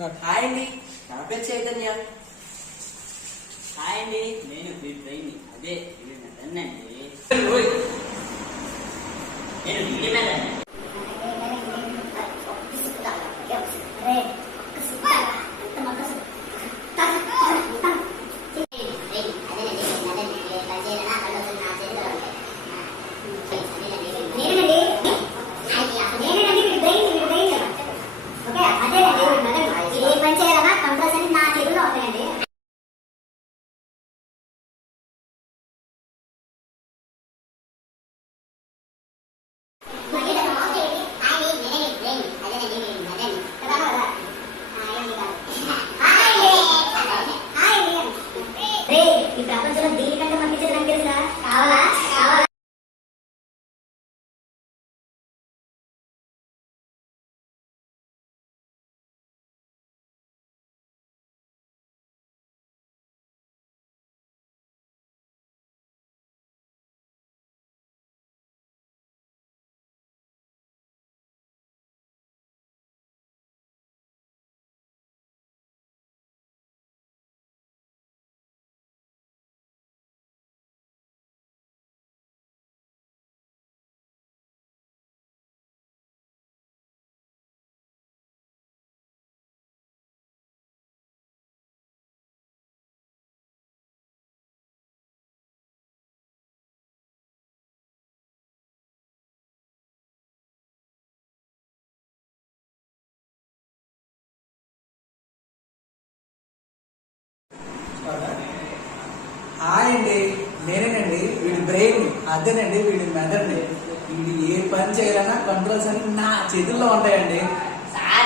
హాయ్ అండి, నా పేరు చైతన్య. హాయ్ అండి, నేను మీ ట్రైన్ అదే అండి. నేను వీడి మీద ఈ ప్రపంచంలో దీనికంటే పంపించడం నాకు తెలుసా? కావాలా కావాలా? హాయ్ అండి, నేనేనండి వీడి బ్రెయిన్. అదేనండి వీడి మెదడుని. వీడి ఏ పని చేయాలన్నా కంట్రోల్స్ అన్ని నా చేతుల్లో ఉంటాయండి.